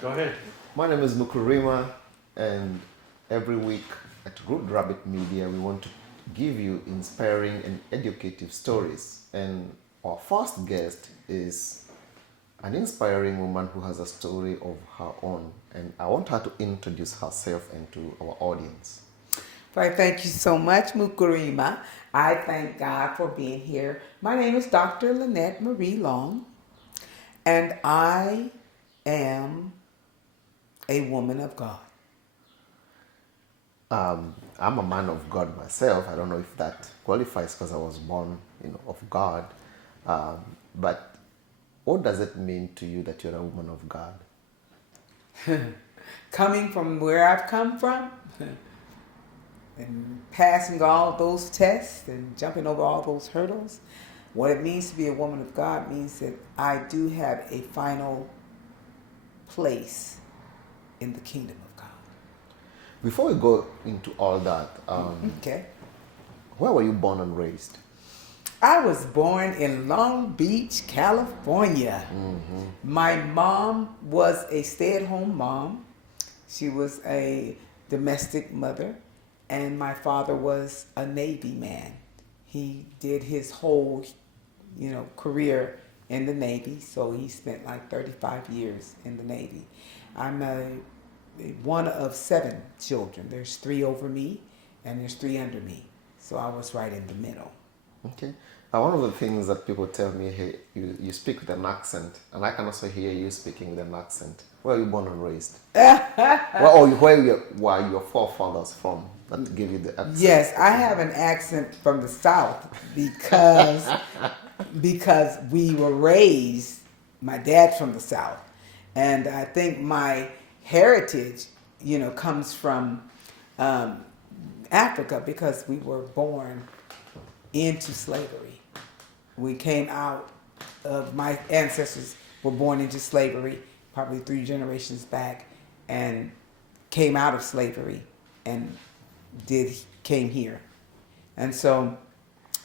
Go ahead. My name is Mukurima, and every week at Good Rabbit Media, we want to give you inspiring and educative stories. And our first guest is an inspiring woman who has a story of her own, and I want her to introduce herself and to our audience. Right, thank you so much, Mukurima. I thank God for being here. My name is Dr. Lynette Marie Long, and I am a woman of God. I'm a man of God myself. I don't know if that qualifies because I was born, of God. But what does it mean to you that you're a woman of God? Coming from where I've come from, and passing all those tests and jumping over all those hurdles, what it means to be a woman of God means that I do have a final place in the kingdom of God. Before we go into all that, Okay. where were you born and raised? I was born in Long Beach, California. My mom was a stay-at-home mom. She was a domestic mother, and my father was a Navy man. He did his whole, career in the Navy, so he spent like 35 years in the Navy. I'm one of 7 children. There's 3 over me, and there's 3 under me. So I was right in the middle. Okay. One of the things that people tell me, hey, you speak with an accent, and I can also hear you speaking with an accent. Where are you born and raised? Where your forefathers from that gave you the accent? Yes, I have an accent from the South because we were raised. My dad's from the South, and I think my heritage, comes from Africa because we were born into slavery. We came out of my ancestors were born into slavery, probably 3 generations back, and came out of slavery and came here. And so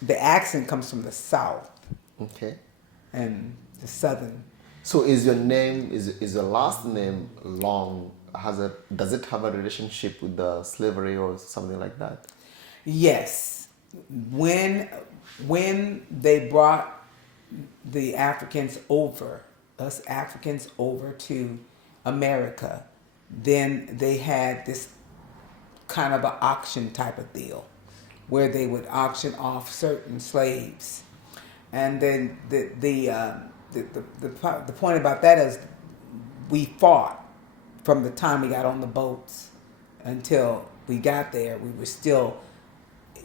the accent comes from the South. Okay. And the Southern. So is your name, is your last name Long? Does it have a relationship with the slavery or something like that? Yes. When they brought the Africans over, us Africans over to America, then they had this kind of an auction type of deal where they would auction off certain slaves. And then the point about that is we fought from the time we got on the boats until we got there. We were still,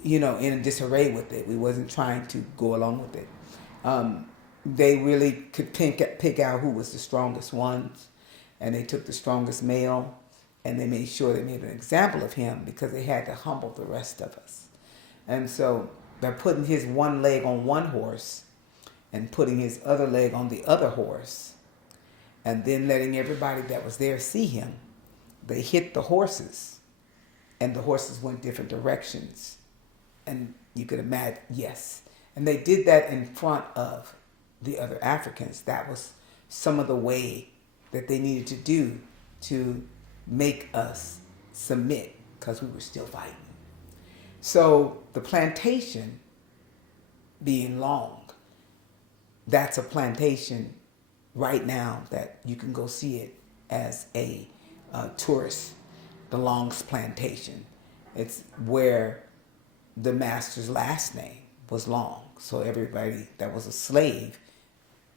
in a disarray with it. We wasn't trying to go along with it. They really could pick out who was the strongest ones, and they took the strongest male, and they made sure they made an example of him because they had to humble the rest of us. And so by putting his one leg on one horse and putting his other leg on the other horse, and then letting everybody that was there see him, they hit the horses, and the horses went different directions. And you could imagine, yes. And they did that in front of the other Africans. That was some of the way that they needed to do to make us submit because we were still fighting. So the plantation being Long, that's a plantation right now that you can go see it as a tourist, the Long's Plantation. It's where the master's last name was Long. So everybody that was a slave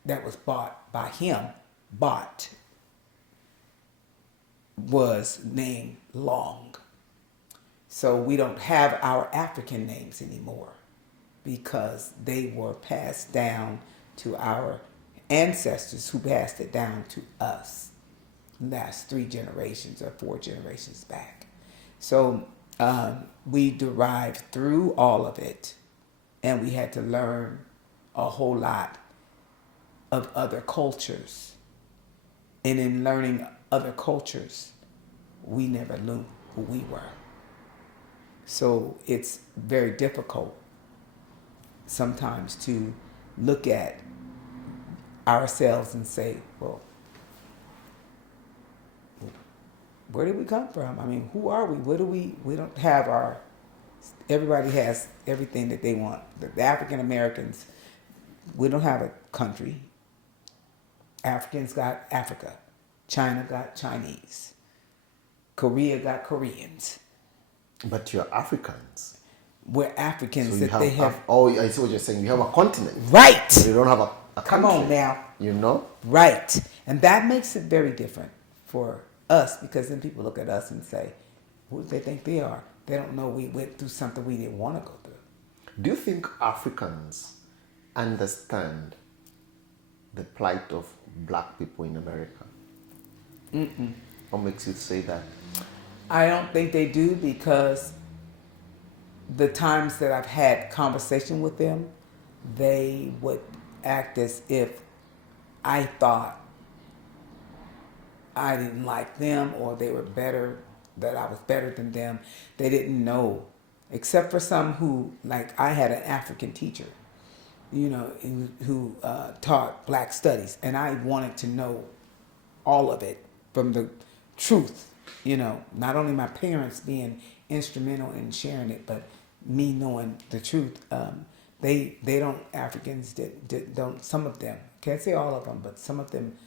that was bought by him, was named Long. So we don't have our African names anymore because they were passed down to our ancestors who passed it down to us last 3 generations or 4 generations back. So we derived through all of it, and we had to learn a whole lot of other cultures. And in learning other cultures, we never knew who we were. So it's very difficult sometimes to look at ourselves and say, well, where did we come from? I mean, who are we? What do we don't have our, everybody has everything that they want. The African Americans, we don't have a country. Africans got Africa. China got Chinese. Korea got Koreans. But you're Africans. We're Africans So you that have, they have. oh, I see what you're saying. You have a continent. Right. You don't have a Come country. on now. You know? Right. And that makes it very different for us, because then people look at us and say, who do they think they are? They don't know we went through something we didn't want to go through. Do you think Africans understand the plight of black people in America? What makes you say that? I don't think they do, because the times that I've had conversation with them, they would act as if I thought I didn't like them, or they were better, that I was better than them. They didn't know, except for some who, like I had an African teacher, you know, who taught black studies, and I wanted to know all of it from the truth, you know, not only my parents being instrumental in sharing it, but me knowing the truth. They don't, Africans don't, some of them, can't say all of them, but some of them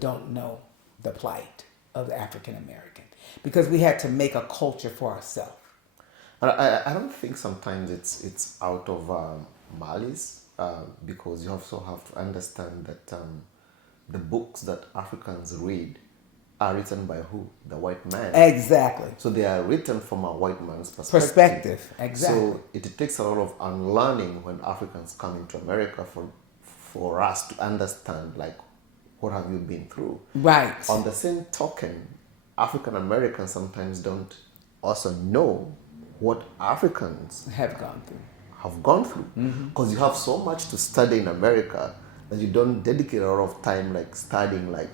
don't know the plight of the African American, because we had to make a culture for ourselves. I don't think sometimes it's out of malice, because you also have to understand that the books that Africans read are written by who? The white man. Exactly. So they are written from a white man's perspective. Exactly. So it takes a lot of unlearning when Africans come into America for us to understand, like, what have you been through? Right. On the same token, African Americans sometimes don't also know what Africans Have gone through. because you have so much to study in America that you don't dedicate a lot of time like studying like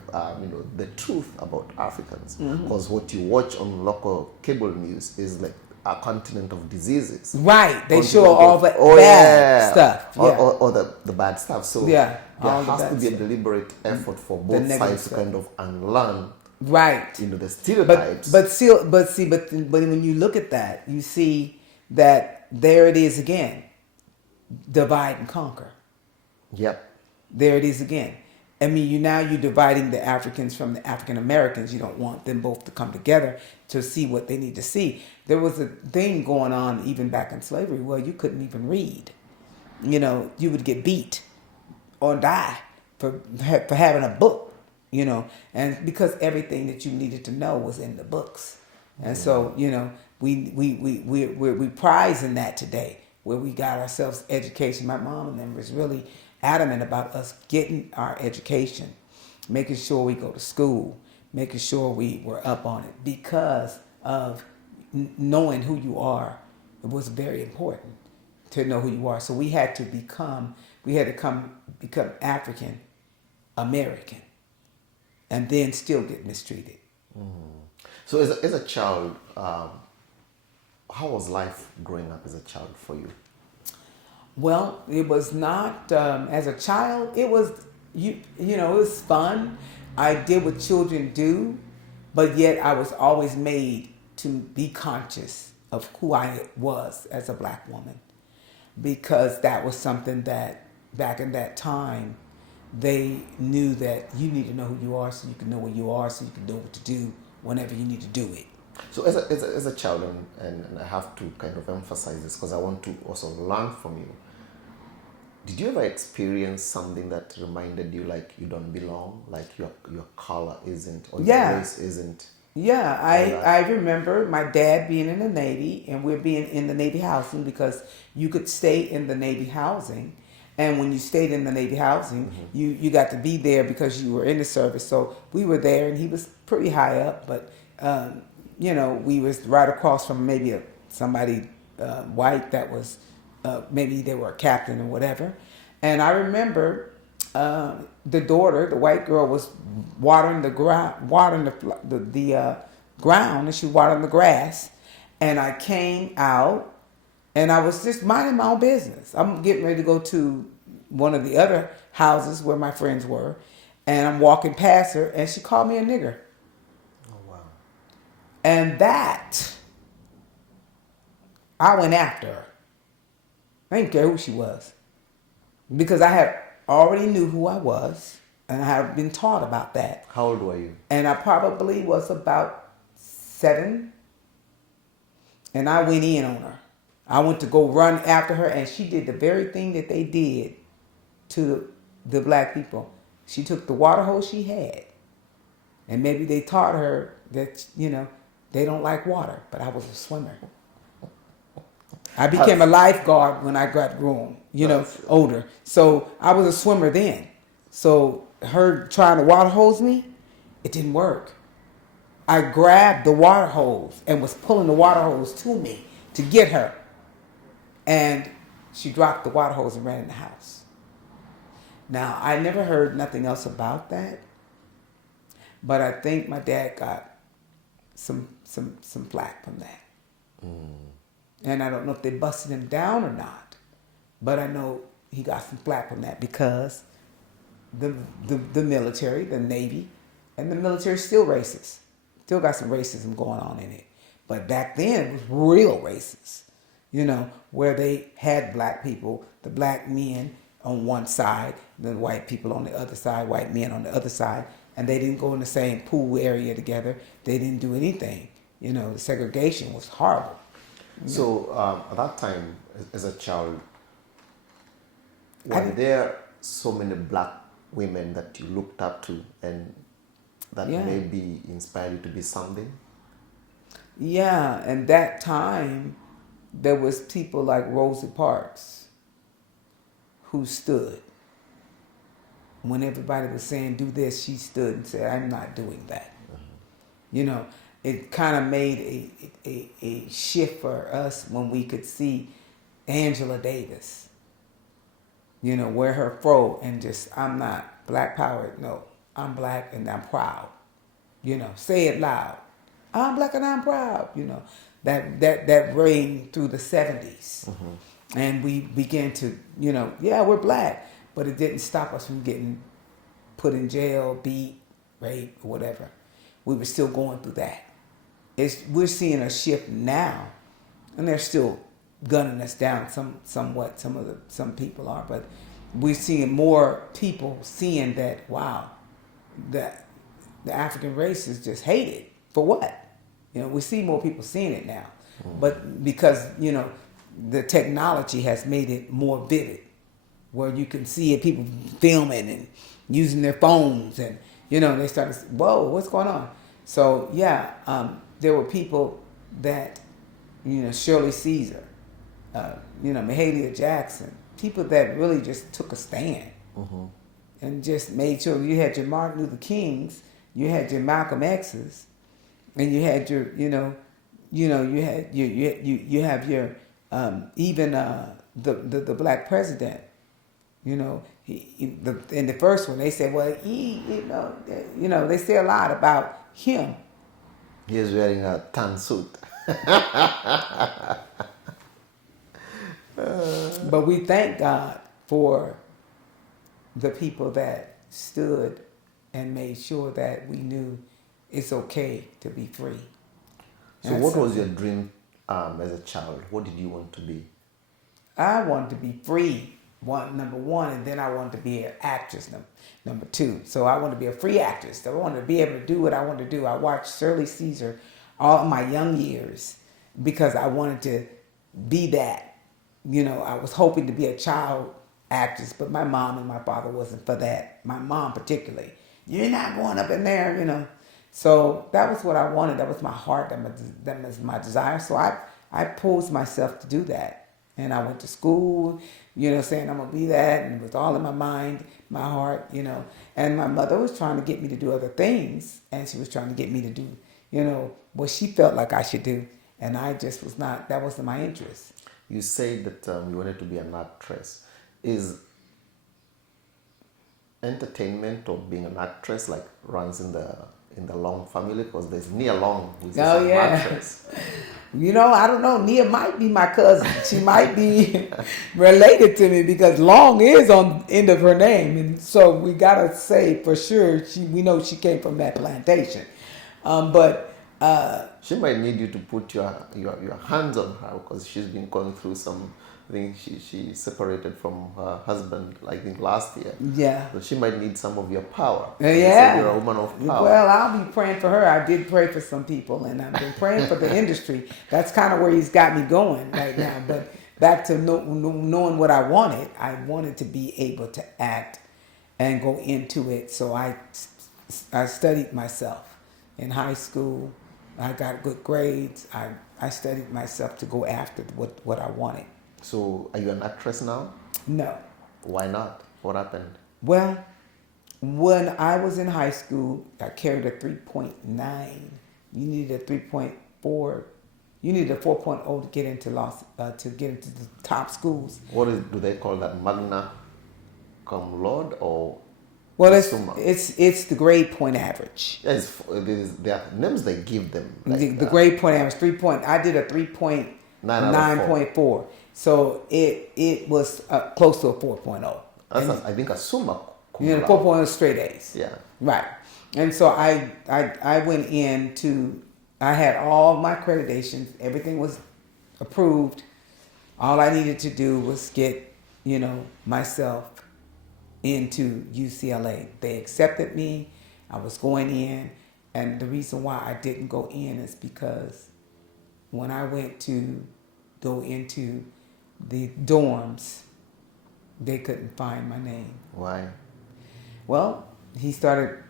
the truth about Africans, because what you watch on local cable news is like a continent of diseases. Right. They Continent show all the bad stuff. Yeah. Or the bad stuff. So Yeah, there all the has to bad be a stuff. deliberate effort for The both negative sides to stuff. kind of unlearn Right. the stereotypes. But when you look at that, you see that there it is again. Divide and conquer. Yep. There it is again. I mean, you're dividing the Africans from the African Americans. You don't want them both to come together to see what they need to see. There was a thing going on even back in slavery where you couldn't even read. You know, you would get beat or die for having a book. You know, and because everything that you needed to know was in the books, and so we prize in that today, where we got ourselves education. My mom and them was really adamant about us getting our education, making sure we go to school, making sure we were up on it, because of knowing who you are. It was very important to know who you are. So we had to become African American, and then still get mistreated. So as a child, how was life growing up as a child for you? Well, it was not, as a child, it was, it was fun. I did what children do, but yet I was always made to be conscious of who I was as a black woman, because that was something that back in that time, they knew that you need to know who you are so you can know where you are, so you can know what to do whenever you need to do it. So as a child, and I have to kind of emphasize this because I want to also learn from you. Did you ever experience something that reminded you like you don't belong, like your color isn't, or your race isn't? Yeah, I remember my dad being in the Navy, and we're being in the Navy housing, because you could stay in the Navy housing. And when you stayed in the Navy housing, you got to be there because you were in the service. So we were there, and he was pretty high up, but we was right across from maybe somebody white that was maybe they were a captain or whatever. And I remember the daughter, the white girl, was watering the ground, ground, and she watering the grass. And I came out, and I was just minding my own business. I'm getting ready to go to one of the other houses where my friends were, and I'm walking past her, and she called me a nigger. Oh, wow. And that, I went after her. I didn't care who she was. Because I had already knew who I was, and I had been taught about that. How old were you? And I probably was about 7, and I went in on her. I went to go run after her, and she did the very thing that they did to the black people. She took the water hose she had, and maybe they taught her that, they don't like water, but I was a swimmer. I became a lifeguard when I got grown, older. So I was a swimmer then. So her trying to water hose me, it didn't work. I grabbed the water hose and was pulling the water hose to me to get her. And she dropped the water hose and ran in the house. Now, I never heard nothing else about that. But I think my dad got some flack from that. And I don't know if they busted him down or not. But I know he got some flack from that because the military, the Navy, and the military is still racist. Still got some racism going on in it. But back then, it was real racist. Where they had black people, the black men on one side, the white people on the other side, white men on the other side, and they didn't go in the same pool area together. They didn't do anything. The segregation was horrible. So at that time, as a child, were there so many black women that you looked up to and that maybe inspired you to be something? Yeah, and that time, there was people like Rosa Parks who stood. When everybody was saying, do this, she stood and said, I'm not doing that. It kind of made a shift for us when we could see Angela Davis, wear her fro and just, I'm not black power. No, I'm black and I'm proud. Say it loud. I'm black and I'm proud. That reigned through the 70s. Mm-hmm. And we began to, we're black, but it didn't stop us from getting put in jail, beat, raped, or whatever. We were still going through that. We're seeing a shift now, and they're still gunning us down somewhat. Some people are, but we're seeing more people seeing that, wow, that the African race is just hated for what? We see more people seeing it now, but because the technology has made it more vivid, where you can see it, people filming and using their phones, and they started, whoa, what's going on? So there were people that, Shirley Caesar, Mahalia Jackson, people that really just took a stand and just made sure. You had your Martin Luther Kings, you had your Malcolm X's, and you had your, you have your even the black president. In the first one, they said, well, they say a lot about him. He is wearing a tan suit. But we thank God for the people that stood and made sure that we knew it's okay to be free. So what was your dream as a child? What did you want to be? I wanted to be free, number one, and then I wanted to be an actress, number two. So I wanted to be a free actress. I wanted to be able to do what I wanted to do. I watched Shirley Caesar all my young years because I wanted to be that. I was hoping to be a child actress, but my mom and my father wasn't for that. My mom particularly. You're not going up in there, So that was what I wanted. That was my heart. That was my desire. So I posed myself to do that. And I went to school, saying I'm going to be that. And it was all in my mind, my heart, And my mother was trying to get me to do other things. And she was trying to get me to do, what she felt like I should do. And I just was not, that wasn't my interest. You said that you wanted to be an actress. Is entertainment or being an actress runs in the Long family? Because there's Nia Long, who's an actress. I don't know. Nia might be my cousin. She might be related to me because Long is on the end of her name, and so we gotta say for sure we know she came from that plantation. But She might need you to put your hands on her because she's been going through some. I think she separated from her husband, I think last year. Yeah. So she might need some of your power. Yeah. You said you're a woman of power. Well, I'll be praying for her. I did pray for some people, and I've been praying for the industry. That's kind of where he's got me going right now. But back to knowing what I wanted to be able to act and go into it. So I studied myself in high school. I got good grades. I studied myself to go after what I wanted. So are you an actress now? No. Why not? What happened? Well, when I was in high school, I carried a 3.9. You needed a 3.4. You needed a 4.0 to get into the top schools. Do they call that, magna cum laude or? Well, it's the grade point average. Yes, there are names they give them. Like, the grade point average 3 point. I did a 3.9.4. So it was close to a 4.0. I think a summa cum laude. 4.0 straight A's. Yeah. Right. And so I went into, I had all my accreditations. Everything was approved. All I needed to do was get, myself into UCLA. They accepted me. I was going in. And the reason why I didn't go in is because when I went to go into the dorms, they couldn't find my name. Why? Well, he started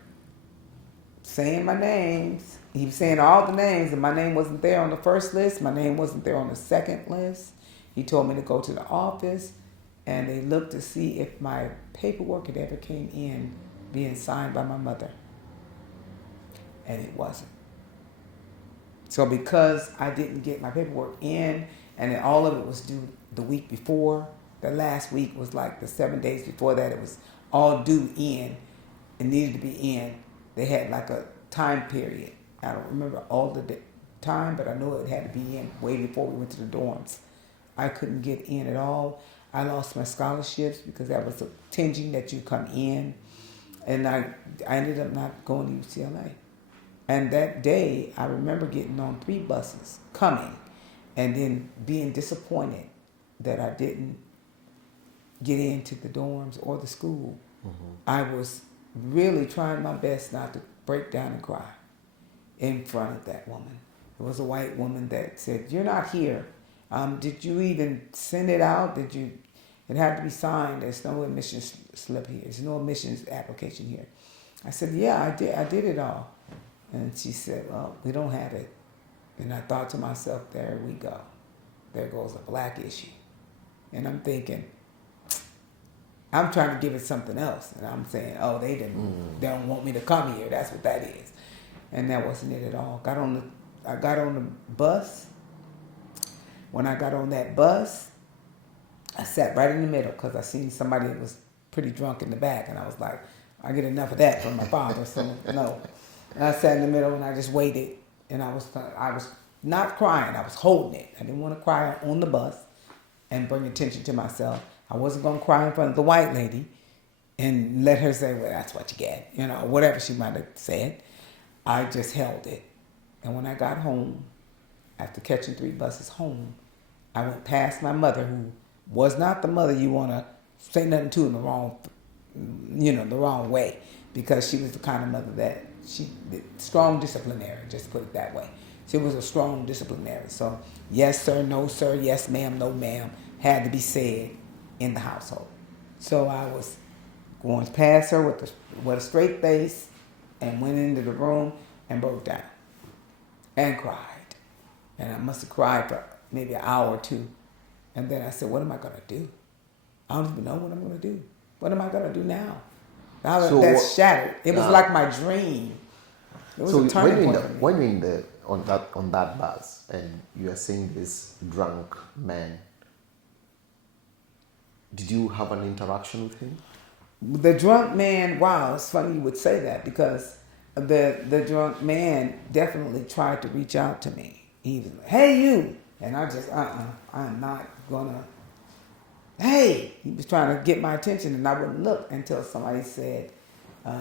saying my names. He was saying all the names, and my name wasn't there on the first list. My name wasn't there on the second list. He told me to go to the office, and they looked to see if my paperwork had ever came in being signed by my mother. And it wasn't. So because I didn't get my paperwork in, and then all of it was due the week before, the last week was like the 7 days before that, it was all due in. It needed to be in. They had like a time period. I don't remember all the time, but I know it had to be in way before we went to the dorms. I couldn't get in at all. I lost my scholarships because that was a tinging that you come in. And I ended up not going to UCLA. And that day, I remember getting on 3 buses, coming, and then being disappointed that I didn't get into the dorms or the school. Mm-hmm. I was really trying my best not to break down and cry in front of that woman. It was a white woman that said, "You're not here. Did you even send it out? It had to be signed. There's no admissions slip here. There's no admissions application here." I said, "Yeah, I did it all." And she said, "Well, we don't have it." And I thought to myself, there we go. There goes a black issue. And I'm thinking, I'm trying to give it something else. And I'm saying, oh, they don't want me to come here. That's what that is. And that wasn't it at all. I got on the bus. When I got on that bus, I sat right in the middle because I seen somebody that was pretty drunk in the back. And I was like, I get enough of that from my father, so no. And I sat in the middle and I just waited. And I was not crying. I was holding it. I didn't want to cry on the bus and bring attention to myself. I wasn't going to cry in front of the white lady and let her say, well, that's what you get. Whatever she might have said. I just held it. And when I got home, after catching 3 buses home, I went past my mother, who was not the mother you want to say nothing to in the wrong way, because she was the kind of mother that strong disciplinary, just put it that way. She was a strong disciplinary. So yes, sir, no, sir, yes, ma'am, no, ma'am, had to be said in the household. So I was going past her with a straight face and went into the room and broke down and cried. And I must have cried for maybe an hour or 2. And then I said, what am I going to do? I don't even know what I'm going to do. What am I going to do now? That's shattered. It was like my dream. It was a turning point. When you're on that bus and you are seeing this drunk man, did you have an interaction with him? The drunk man, wow, it's funny you would say that, because the drunk man definitely tried to reach out to me. He was like, hey, you. And I just, I'm not gonna, hey. He was trying to get my attention, and I wouldn't look until somebody said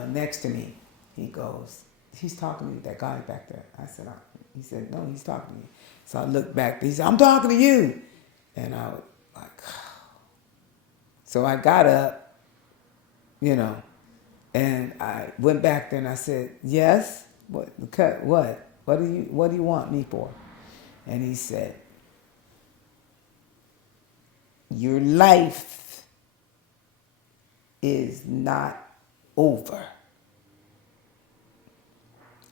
next to me, he goes, he's talking to that guy back there. I said, He said, no, he's talking to you. So I looked back. He said, I'm talking to you. And I was like, so I got up, you know, and I went back there and I said, yes, what? What do you want me for? And he said, your life is not over.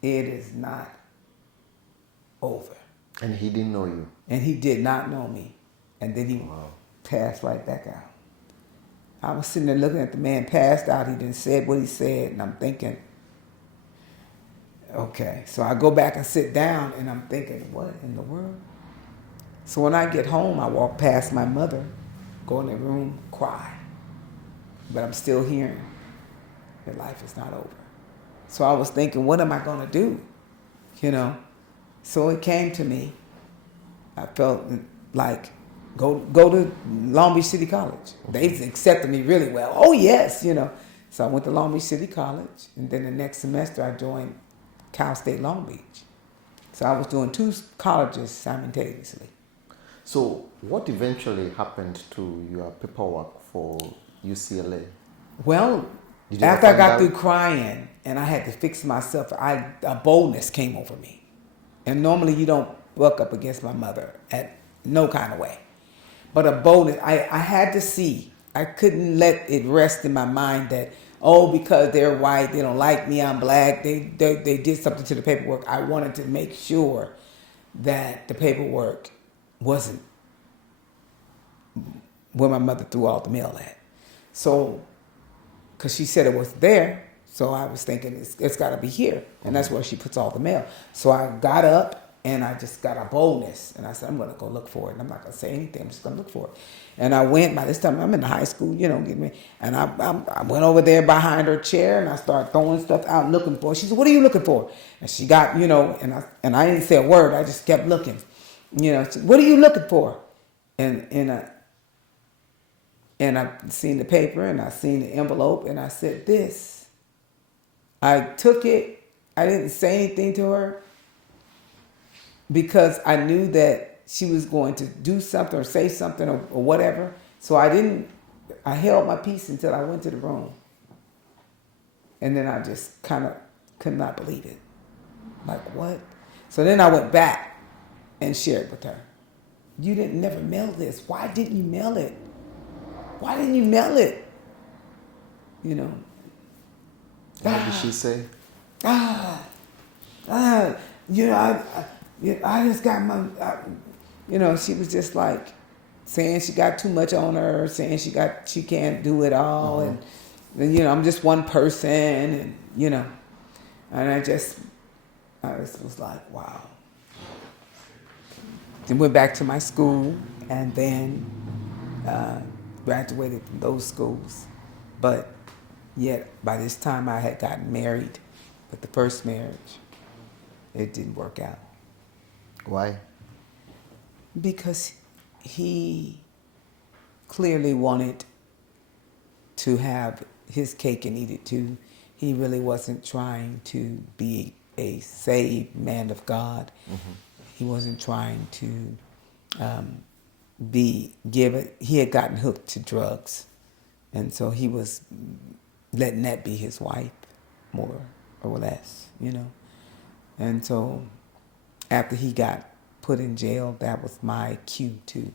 It is not over. And he didn't know you. And he did not know me. And then he passed right back out. I was sitting there looking at the man passed out. He didn't say what he said. And I'm thinking, okay. So I go back and sit down and I'm thinking, what in the world? So when I get home, I walk past my mother, go in the room, cry. But I'm still hearing that life is not over. So I was thinking, what am I going to do? You know? So it came to me. I felt like, go to Long Beach City College. They accepted me really well. Oh, yes, you know. So I went to Long Beach City College. And then the next semester, I joined Cal State Long Beach. So I was doing 2 colleges simultaneously. So what eventually happened to your paperwork for UCLA? Well, after I got through crying and I had to fix myself, a boldness came over me. And normally you don't buck up against my mother at no kind of way. But a boldness, I had to see. I couldn't let it rest in my mind that, oh, because they're white, they don't like me, I'm black, they did something to the paperwork. I wanted to make sure that the paperwork wasn't where my mother threw all the mail at. So, because she said it was there, so I was thinking it's got to be here. And that's where she puts all the mail. So I got up and I just got a boldness. And I said, I'm going to go look for it. And I'm not going to say anything. I'm just going to look for it. And I went, by this time I'm in high school, you know, and I went over there behind her chair and I started throwing stuff out looking for it. She said, what are you looking for? And she got, you know, and I didn't say a word. I just kept looking. You know, she said, what are you looking for? And I seen the paper and I seen the envelope and I said, this. I took it. I didn't say anything to her because I knew that she was going to do something or say something or whatever. So I held my peace until I went to the room. And then I just kind of could not believe it. Like, what? So then I went back and shared with her. You didn't never mail this. Why didn't you mail it? Why didn't you mail it? You know. What did she say? You know, I just got my, you know, she was just like saying she got too much on her, saying she can't do it all. And you know, I'm just one person and, you know, and I just was like, wow. Then went back to my school and then graduated from those schools. But yet, by this time I had gotten married, but the first marriage, it didn't work out. Why? Because he clearly wanted to have his cake and eat it too. He really wasn't trying to be a saved man of God. Mm-hmm. He wasn't trying to he had gotten hooked to drugs. And so he was letting that be his wife, more or less, you know. And so after he got put in jail, that was my cue to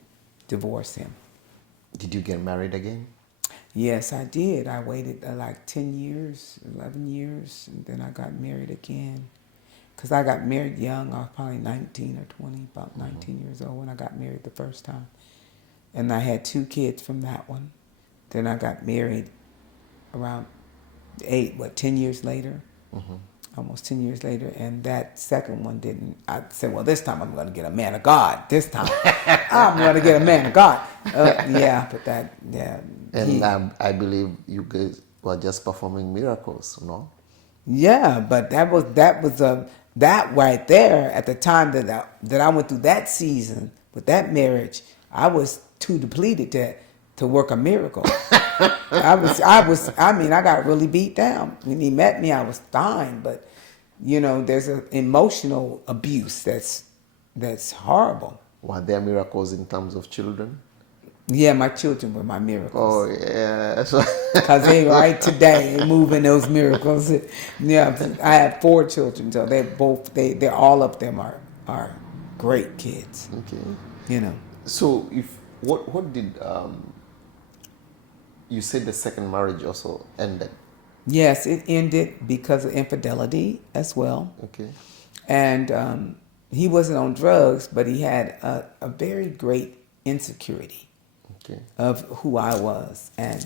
divorce him. Did you get married again? Yes, I did. I waited like 10 years, 11 years, and then I got married again. Because I got married young. I was probably 19 or 20, about 19 years old when I got married the first time. And I had 2 kids from that one. Then I got married around 10 years later? Almost 10 years later. And that second one didn't. I said, well, this time I'm going to get a man of God. This time I'm going to get a man of God. Yeah, but that, yeah. And I believe you guys were just performing miracles, no? Yeah, but that right there at the time that I went through that season with that marriage, I was too depleted to work a miracle. I got really beat down. When he met me, I was fine, but there's an emotional abuse that's horrible. Were there miracles in terms of children? Yeah, my children were my miracles. Oh yeah. So Cause they right today moving those miracles. Yeah, I have 4 children, so they're all of them are great kids. okay. So if what did you said the second marriage also ended? Yes, it ended because of infidelity as well. Okay. And he wasn't on drugs, but he had a very great insecurity Okay. of who I was. And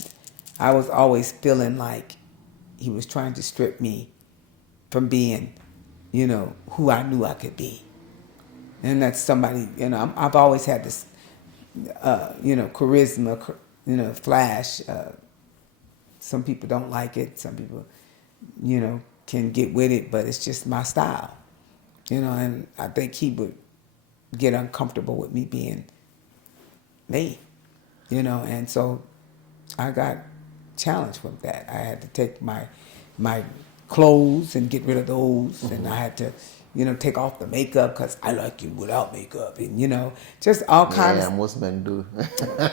I was always feeling like he was trying to strip me from being, who I knew I could be. And that's somebody, I've always had this, charisma, flash. Some people don't like it. Some people, can get with it, but it's just my style. And I think he would get uncomfortable with me being me, and so I got challenged with that. I had to take my clothes and get rid of those, and I had to, take off the makeup because I like you without makeup, and just all kinds. Yeah, most men do.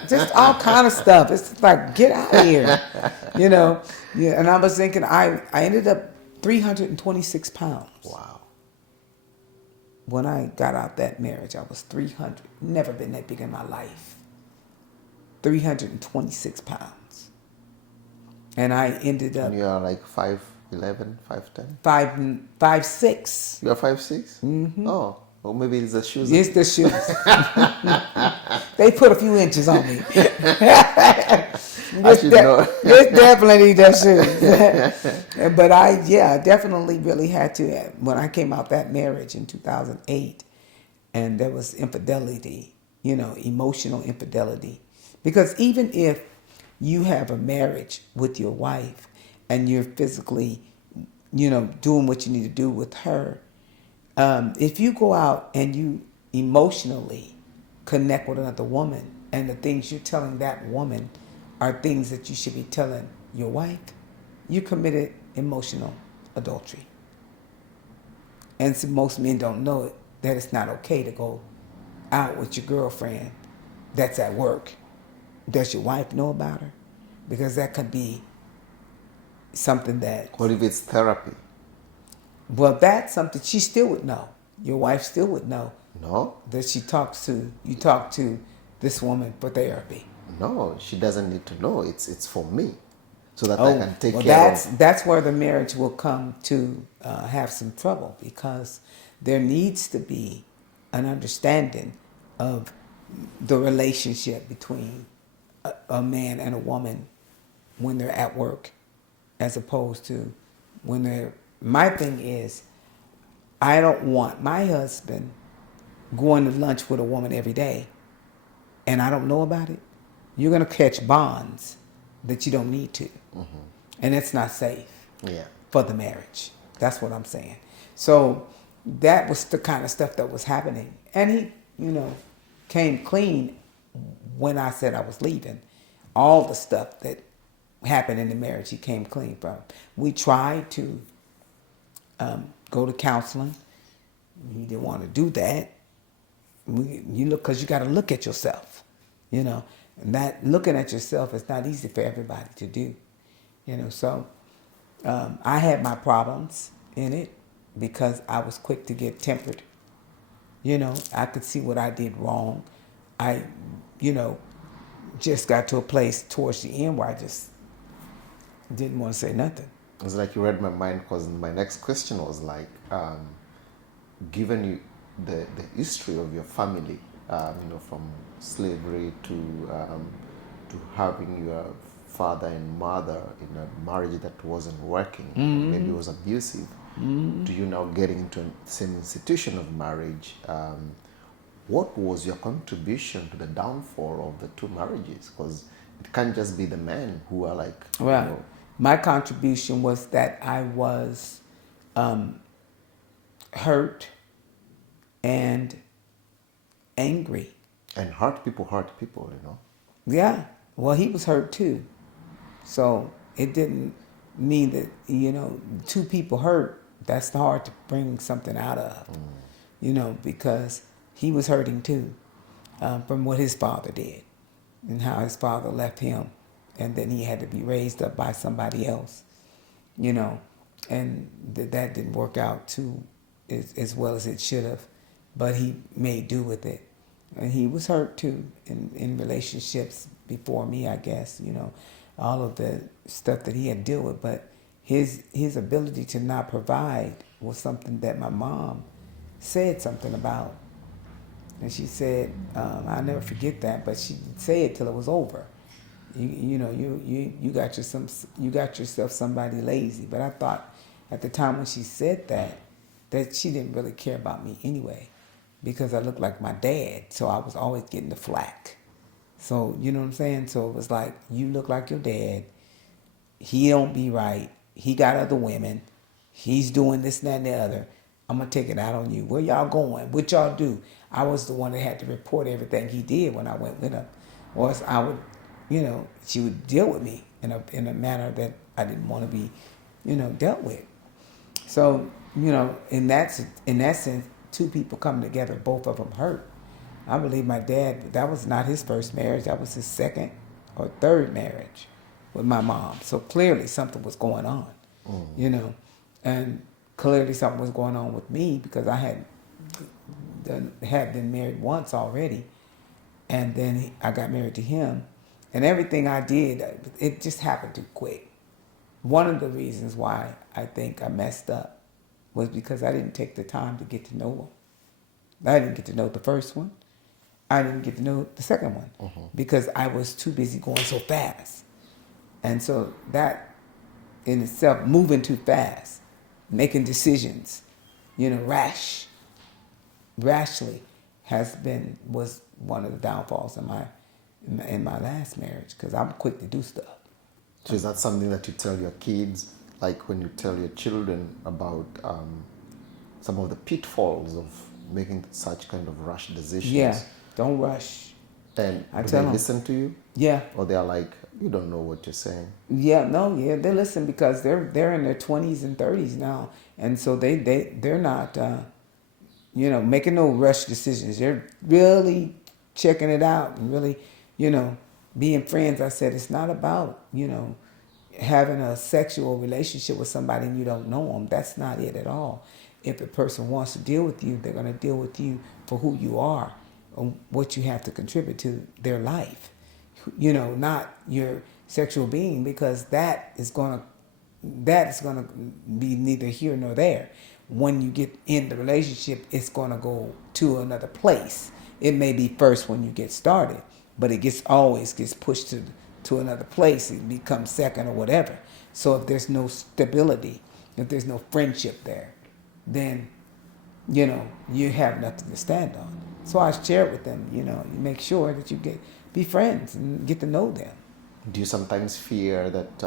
Just all kind of stuff. It's like, get out of here, Yeah, and I was thinking, I ended up 326 pounds. Wow. When I got out that marriage, I was 300. Never been that big in my life. 326 pounds. And I ended up... And you are like 5'11", 5'10"? 5'6". You are 5'6"? Mm-hmm. Oh, or maybe it's the shoes. It's the shoes. They put a few inches on me. I should know. It's definitely the shoes. But I definitely really had to, when I came out that marriage in 2008, and there was infidelity, emotional infidelity. Because even if you have a marriage with your wife and you're physically, doing what you need to do with her, if you go out and you emotionally connect with another woman, and the things you're telling that woman are things that you should be telling your wife, you committed emotional adultery. And so most men don't know it, that it's not okay to go out with your girlfriend that's at work. Does your wife know about her? Because that could be something that... What if it's therapy? Well, that's something she still would know. Your wife still would know. No. That you talk to this woman for therapy. No, she doesn't need to know. It's for me, so that I can take care of. That's where the marriage will come to have some trouble, because there needs to be an understanding of the relationship between a man and a woman when they're at work, as opposed to when they're... My thing is, I don't want my husband going to lunch with a woman every day and I don't know about it. You're going to catch bonds that you don't need to. Mm-hmm. And it's not safe for the marriage. That's what I'm saying. So that was the kind of stuff that was happening. And he, came clean when I said I was leaving. All the stuff that happened in the marriage, he came clean from. We tried to go to counseling. He didn't want to do that. Because you got to look at yourself, and that looking at yourself is not easy for everybody to do, So I had my problems in it because I was quick to get tempered. I could see what I did wrong. I, just got to a place towards the end where I just didn't want to say nothing. It's like you read my mind, because my next question was like, given you the history of your family, from slavery to having your father and mother in a marriage that wasn't working, mm-hmm. maybe was abusive, mm-hmm. to you now getting into the same institution of marriage, what was your contribution to the downfall of the two marriages? Because it can't just be the men who are like, well, my contribution was that I was hurt and angry. And hurt people, Yeah. Well, he was hurt too. So it didn't mean that, two people hurt that's hard to bring something out of, because he was hurting too, from what his father did and how his father left him, and then he had to be raised up by somebody else, and that didn't work out too as well as it should have, but he made do with it. And he was hurt too in relationships before me, I guess, all of the stuff that he had to deal with. But his ability to not provide was something that my mom said something about. And she said, I'll never forget that, but she didn't say it till it was over. You got yourself somebody lazy. But I thought at the time when she said that she didn't really care about me anyway, because I looked like my dad, so I was always getting the flack. So, you know what I'm saying? So it was like, you look like your dad, he don't be right, he got other women, he's doing this, that, and the other. I'm going to take it out on you. Where y'all going? What y'all do? I was the one that had to report everything he did when I went with him. Or else I would, she would deal with me in a manner that I didn't want to be, dealt with. So, in that sense, two people coming together, both of them hurt. I believe my dad, that was not his first marriage. That was his second or third marriage with my mom. So clearly something was going on, and clearly something was going on with me, because I had been married once already, and then I got married to him, and everything I did, it just happened too quick. One of the reasons why I think I messed up was because I didn't take the time to get to know him. I didn't get to know the first one. I didn't get to know the second one, because I was too busy going so fast. And so that in itself, moving too fast, making decisions, rashly was one of the downfalls in my last marriage, because I'm quick to do stuff. So is that something that you tell your kids, like when you tell your children about some of the pitfalls of making such kind of rash decisions? Yeah, don't rush. And I do tell they them. listen to you? Yeah. Or they're like, you don't know what you're saying? Yeah, they listen, because they're in their 20s and 30s now, and so they're not making no rush decisions. They're really checking it out and really being friends. I said it's not about having a sexual relationship with somebody and you don't know them. That's not it at all. If a person wants to deal with you, they're going to deal with you for who you are and what you have to contribute to their life. Not your sexual being, because that is going to be neither here nor there. When you get in the relationship, it's going to go to another place. It may be first when you get started, but it always gets pushed to another place. It becomes second or whatever. So if there's no stability, if there's no friendship there, then you have nothing to stand on. So I share it with them. You make sure that you be friends and get to know them. Do you sometimes fear that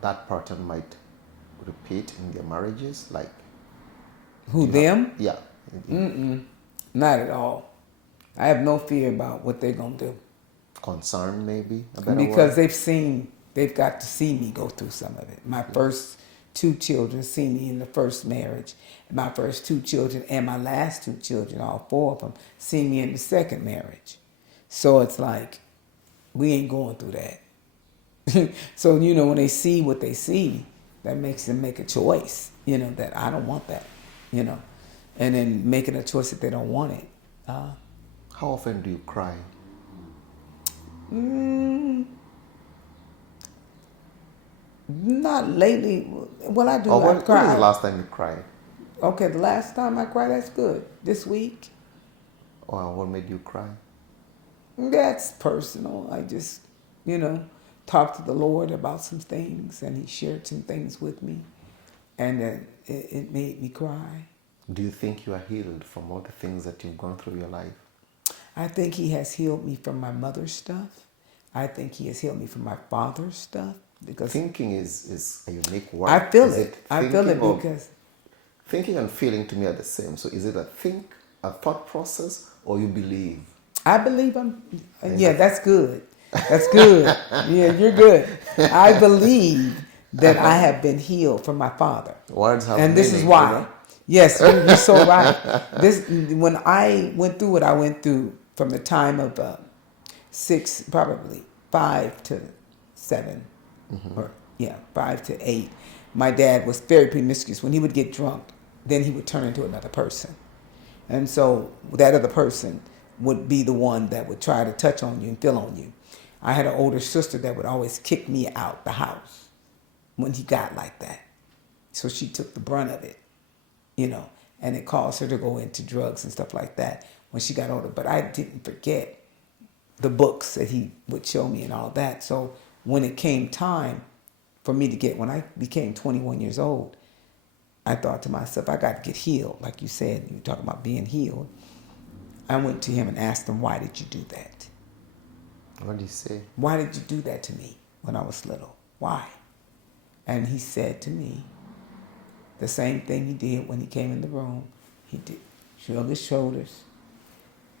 that pattern might repeat in their marriages? Like, who, them? Yeah. Not at all. I have no fear about what they're gonna do. Concern, maybe a better because word? they've got to see me go through some of it. My first two children see me in the first marriage. My first two children and my last two children, all four of them, see me in the second marriage. So it's like, we ain't going through that. So, when they see what they see, that makes them make a choice, that I don't want that, and then making a choice that they don't want it. How often do you cry? Not lately. Well, I do. I When cry. was the last time you cried? Okay, the last time I cried, that's good. This week. Or what made you cry? That's personal. I just, talked to the Lord about some things, and He shared some things with me, and it made me cry. Do you think you are healed from all the things that you've gone through your life? I think He has healed me from my mother's stuff. I think He has healed me from my father's stuff. Because thinking is a unique word. I feel it. I feel it because thinking and feeling to me are the same. So is it a thought process, or you believe? I believe Yeah, that's good. That's good. Yeah, you're good. I believe that I have been healed from my father. Words have And this is meaning, why. you know? Yes, you're so right. This when I went through what I went through from the time of 6, probably 5 to 7, or 5 to 8. My dad was very promiscuous. When he would get drunk, then he would turn into another person, and so that other person would be the one that would try to touch on you and feel on you. I had an older sister that would always kick me out the house when he got like that, so she took the brunt of it, and it caused her to go into drugs and stuff like that when she got older. But I didn't forget the books that he would show me and all that. So when it came time for me to when I became 21 years old, I thought to myself, I got to get healed. Like you said, you were talking about being healed. I went to him and asked him, why did you do that? What did he say? Why did you do that to me when I was little? Why? And he said to me, the same thing he did when he came in the room. He did, shrugged his shoulders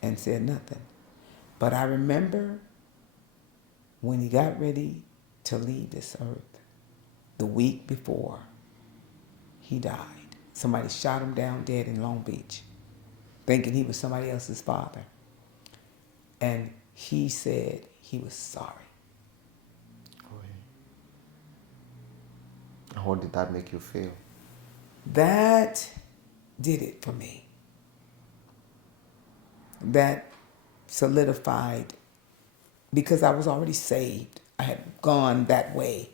and said nothing. But I remember when he got ready to leave this earth, the week before he died, somebody shot him down dead in Long Beach, thinking he was somebody else's father. And he said he was sorry. How did that make you feel? That did it for me. That solidified, because I was already saved. I had gone that way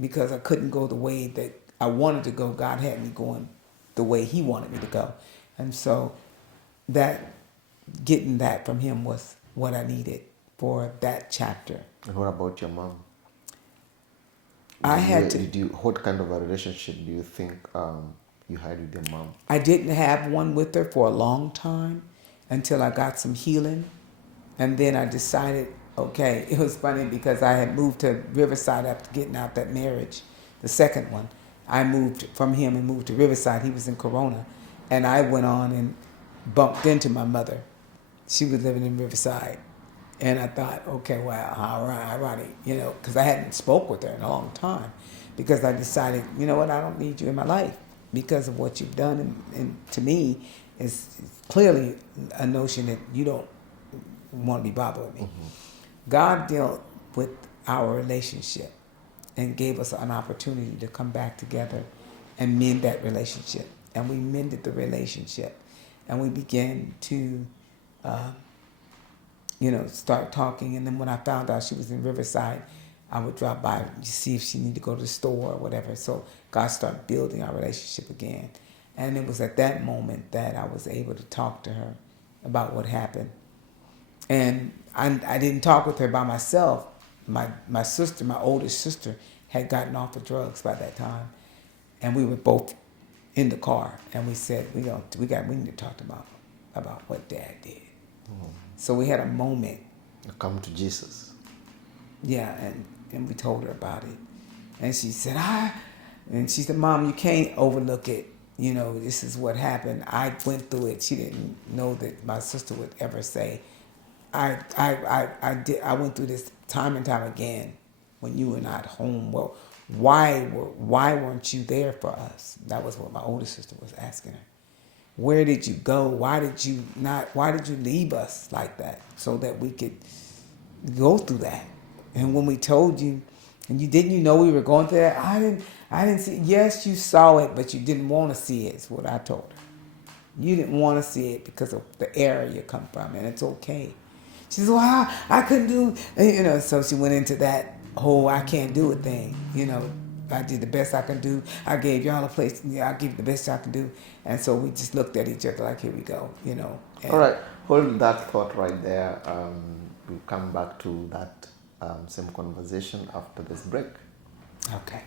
because I couldn't go the way that I wanted to go. God had me going the way he wanted me to go. And so getting that from him was what I needed for that chapter. And what about your mom? What kind of a relationship do you think you had with your mom? I didn't have one with her for a long time until I got some healing. And then I decided, okay, it was funny because I had moved to Riverside after getting out that marriage, the second one. I moved from him and moved to Riverside. He was in Corona. And I went on and bumped into my mother. She was living in Riverside. And I thought, okay, wow, all right, ironic, because I hadn't spoke with her in a long time, because I decided, you know what, I don't need you in my life because of what you've done. And to me, it's clearly a notion that you don't want to be bothered with me. Mm-hmm. God dealt with our relationship and gave us an opportunity to come back together and mend that relationship. And we mended the relationship. And we began to start talking. And then when I found out she was in Riverside, I would drop by to see if she needed to go to the store or whatever. So God started building our relationship again. And it was at that moment that I was able to talk to her about what happened. And I didn't talk with her by myself. My sister, my oldest sister, had gotten off of drugs by that time. And we were both in the car. And we said, we need to talk about what Dad did. Mm-hmm. So we had a moment. Come to Jesus. Yeah, and we told her about it. And she said, and she said, Mom, you can't overlook it. This is what happened. I went through it. She didn't know that my sister would ever say, I went through this time and time again when you were not home. Well, why weren't you there for us? That was what my older sister was asking her. Where did you go? Why did you leave us like that so that we could go through that? And when we told you, and you know we were going through that, I didn't see it. Yes, you saw it, but you didn't want to see it, is what I told her. You didn't want to see it because of the era you come from, and it's okay. She said, well, I couldn't do, so she went into that whole I can't do it thing, I did the best I can do. I gave y'all a place. I'll give you the best I can do. And so we just looked at each other like, here we go, All right. Hold that thought right there. We'll come back to that same conversation after this break. Okay.